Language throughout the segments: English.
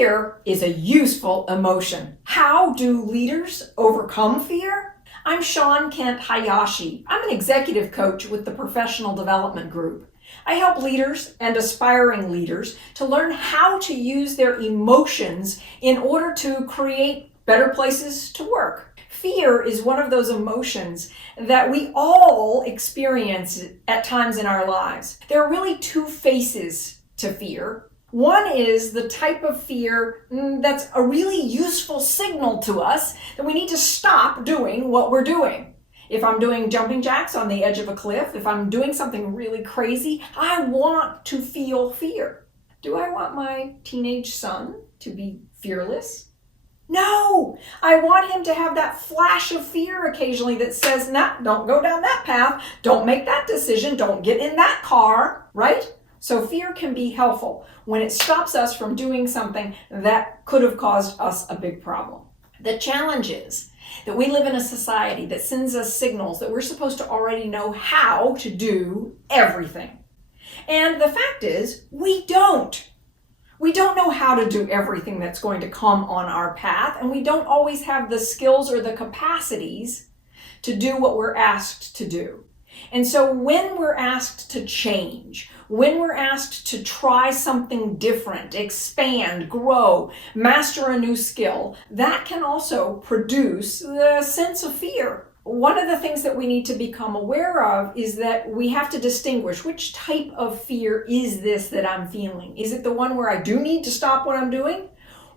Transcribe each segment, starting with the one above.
Fear is a useful emotion. How do leaders overcome fear? I'm Sean Kent Hayashi. I'm an executive coach with the Professional Development Group. I help leaders and aspiring leaders to learn how to use their emotions in order to create better places to work. Fear is one of those emotions that we all experience at times in our lives. There are really two faces to fear. One is the type of fear that's a really useful signal to us that we need to stop doing what we're doing. If I'm doing jumping jacks on the edge of a cliff, if I'm doing something really crazy, I want to feel fear. Do I want my teenage son to be fearless? No, I want him to have that flash of fear occasionally that says, nah, don't go down that path, don't make that decision, don't get in that car, right? So fear can be helpful when it stops us from doing something that could have caused us a big problem. The challenge is that we live in a society that sends us signals that we're supposed to already know how to do everything. And the fact is, we don't. We don't know how to do everything that's going to come on our path, and we don't always have the skills or the capacities to do what we're asked to do. And so when we're asked to change, when we're asked to try something different, expand, grow, master a new skill, that can also produce the sense of fear. One of the things that we need to become aware of is that we have to distinguish which type of fear is this that I'm feeling. Is it the one where I do need to stop what I'm doing?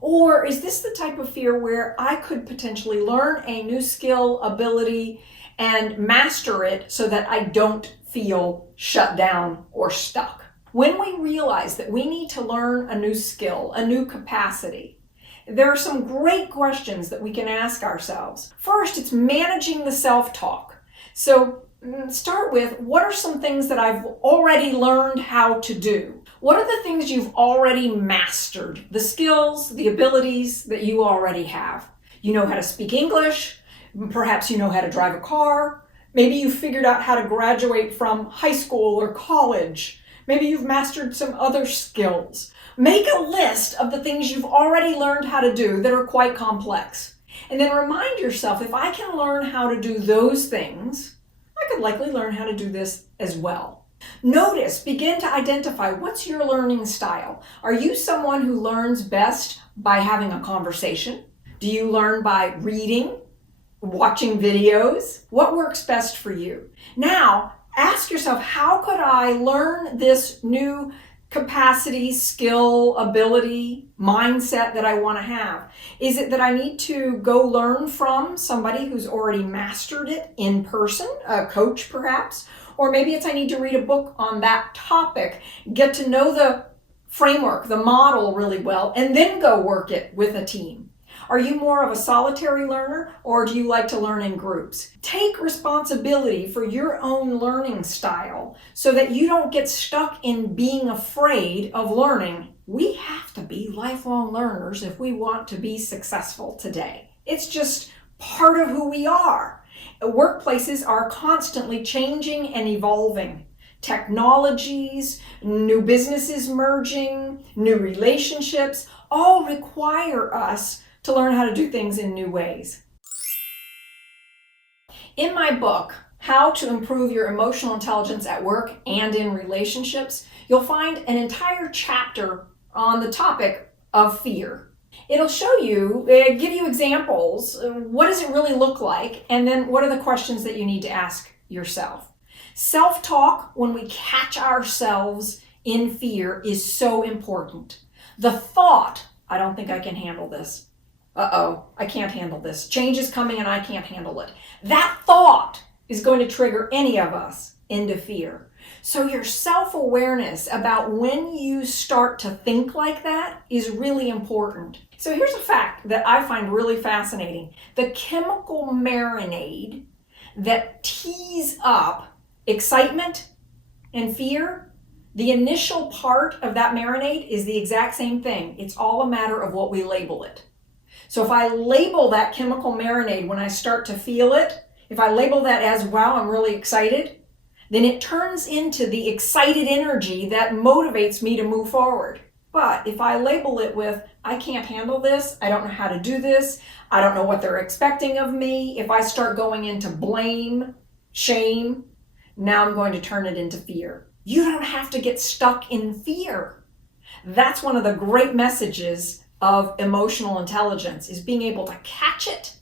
Or is this the type of fear where I could potentially learn a new skill, ability, and master it so that I don't feel shut down or stuck? When we realize that we need to learn a new skill, a new capacity, there are some great questions that we can ask ourselves. First, it's managing the self-talk. So start with, what are some things that I've already learned how to do? What are the things you've already mastered? The skills, the abilities that you already have. You know how to speak English. Perhaps you know how to drive a car. Maybe you figured out how to graduate from high school or college. Maybe you've mastered some other skills. Make a list of the things you've already learned how to do that are quite complex. And then remind yourself, if I can learn how to do those things, I could likely learn how to do this as well. Notice, begin to identify, what's your learning style? Are you someone who learns best by having a conversation? Do you learn by reading? Watching videos? What works best for you? Now, ask yourself, how could I learn this new capacity, skill, ability, mindset that I want to have? Is it that I need to go learn from somebody who's already mastered it in person, a coach perhaps? Or maybe it's I need to read a book on that topic, get to know the framework, the model really well, and then go work it with a team. Are you more of a solitary learner, or do you like to learn in groups? Take responsibility for your own learning style so that you don't get stuck in being afraid of learning. We have to be lifelong learners if we want to be successful today. It's just part of who we are. Workplaces are constantly changing and evolving. Technologies, new businesses merging, new relationships, all require us to learn how to do things in new ways. In my book, How to Improve Your Emotional Intelligence at Work and in Relationships, you'll find an entire chapter on the topic of fear. It'll show you, give you examples, what does it really look like, and then what are the questions that you need to ask yourself. Self-talk, when we catch ourselves in fear, is so important. The thought, I don't think I can handle this. I can't handle this. Change is coming and I can't handle it. That thought is going to trigger any of us into fear. So your self-awareness about when you start to think like that is really important. So here's a fact that I find really fascinating. The chemical marinade that tees up excitement and fear, the initial part of that marinade is the exact same thing. It's all a matter of what we label it. So if I label that chemical marinade when I start to feel it, if I label that as, wow, I'm really excited, then it turns into the excited energy that motivates me to move forward. But if I label it with, I can't handle this, I don't know how to do this, I don't know what they're expecting of me, if I start going into blame, shame, now I'm going to turn it into fear. You don't have to get stuck in fear. That's one of the great messages of emotional intelligence, is being able to catch it,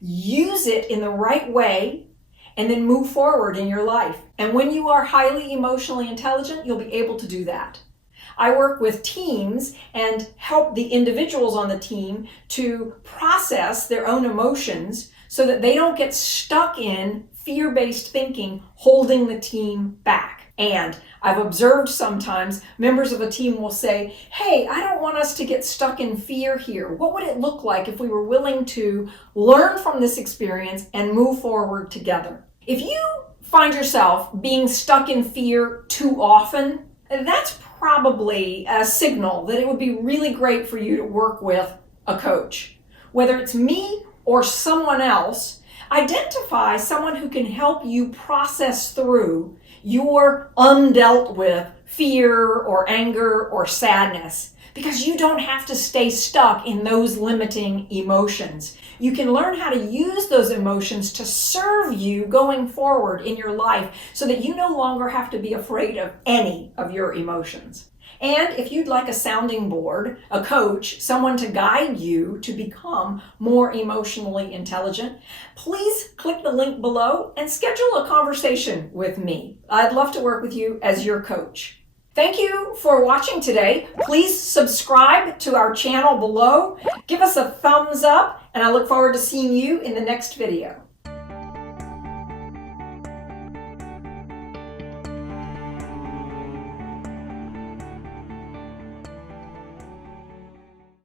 use it in the right way, and then move forward in your life. And when you are highly emotionally intelligent, you'll be able to do that. I work with teams and help the individuals on the team to process their own emotions so that they don't get stuck in fear-based thinking, holding the team back. And I've observed sometimes members of a team will say, hey, I don't want us to get stuck in fear here. What would it look like if we were willing to learn from this experience and move forward together? If you find yourself being stuck in fear too often, that's probably a signal that it would be really great for you to work with a coach. Whether it's me or someone else, identify someone who can help you process through your undealt with fear or anger or sadness, because you don't have to stay stuck in those limiting emotions. You can learn how to use those emotions to serve you going forward in your life so that you no longer have to be afraid of any of your emotions. And if you'd like a sounding board, a coach, someone to guide you to become more emotionally intelligent, please click the link below and schedule a conversation with me. I'd love to work with you as your coach. Thank you for watching today. Please subscribe to our channel below. Give us a thumbs up, and I look forward to seeing you in the next video.